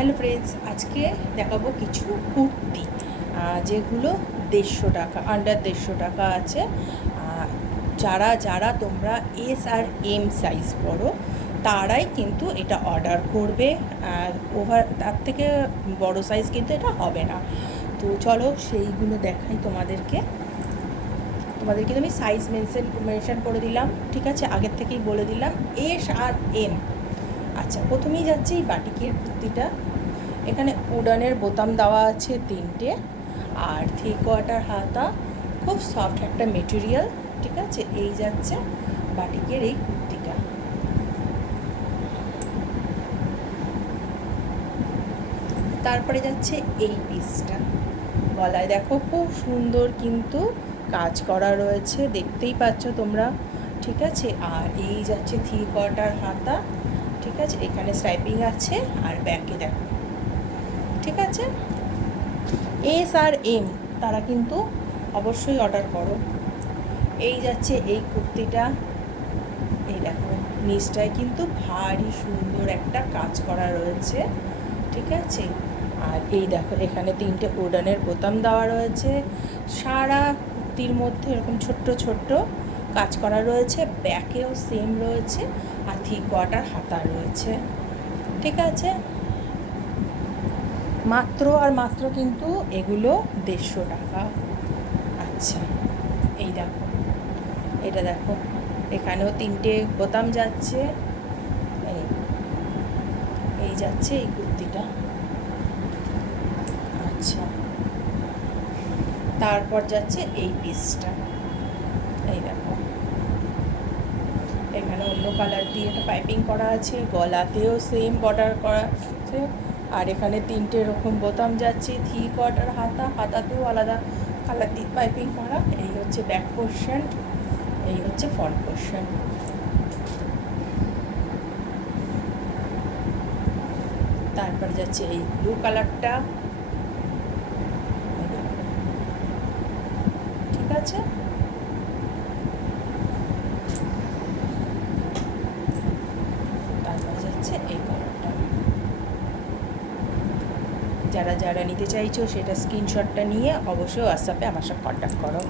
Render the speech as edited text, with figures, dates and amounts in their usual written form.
Hello friends, আজকে দেখাবো কিছু কুর্তি যেগুলো 150 টাকা, আন্ডার 150 টাকা আছে। যারা যারা তোমরা এস আর এম সাইজ পরো তারাই কিন্তু এটা অর্ডার করবে। আর তার থেকে বড় সাইজ কিন্তু এটা হবে না। তো চলো সেইগুলো দেখাই তোমাদেরকে কিন্তু আমি সাইজ মেনশন করে দিলাম, ঠিক আছে, আগের থেকেই বলে দিলাম এস আর এম। আচ্ছা, প্রথমেই যাচ্ছে এই বাটিকের কুর্তিটা। এখানে উডানের বোতাম দেওয়া আছে 3টে, আর 3/4 হাতা, খুব সফট একটা মেটেরিয়াল, ঠিক আছে। এই যাচ্ছে বাটিকের এই কুর্তিটা। তারপরে যাচ্ছে এই পিসটা, গলায় দেখো খুব সুন্দর কিন্তু কাজ করা রয়েছে, দেখতেই পাচ্ছ তোমরা, ঠিক আছে। আর এই যাচ্ছে 3/4 হাতা, ঠিক আছে। এখানে স্ট্রাইপিং আছে আর ব্যাকে দেখো, ঠিক আছে। এস আর এম তারা কিন্তু অবশ্যই অর্ডার করো। এই যাচ্ছে এই কুর্তিটা, এই দেখো নিচটায় কিন্তু ভারী সুন্দর একটা কাজ করা রয়েছে, ঠিক আছে। আর এই দেখো এখানে 3টে উডানের বোতাম দেওয়া রয়েছে, সারা কুর্তির মধ্যে এরকম ছোট্ট ছোট্ট কাজ করা রয়েছে, ব্যাকেও সেম রয়েছে, আর 3/4 হাতা রয়েছে, ঠিক আছে। মাত্র আর মাত্র কিন্তু এগুলো 150 টাকা। আচ্ছা, এই দেখো, এটা দেখো এখানেও 3টে বোতাম যাচ্ছে, এই যাচ্ছে এই কুর্তিটা। আচ্ছা, তারপর যাচ্ছে এই পিসটা, এই দেখো এখানে অন্য কালার দিয়ে একটা পাইপিং করা আছে, গলাতেও সেম বর্ডার করা আছে, আর এখানে 3টে এরকম বোতাম যাচ্ছে, 3/4 হাতা, হাতাতেও আলাদা কালার দিয়ে পাইপিং করা। এই হচ্ছে ব্যাক পোর্শন, এই হচ্ছে ফ্রন্ট পোর্শন। তারপর যাচ্ছে এই ব্লু কালারটা, ঠিক আছে। তারপর যাচ্ছে এই কালারটা। যারা যারা নিতে চাইছো সেটা স্ক্রিনশটটা নিয়ে অবশ্যই হোয়াটসঅ্যাপে আমার সাথে কন্ট্যাক্ট করো।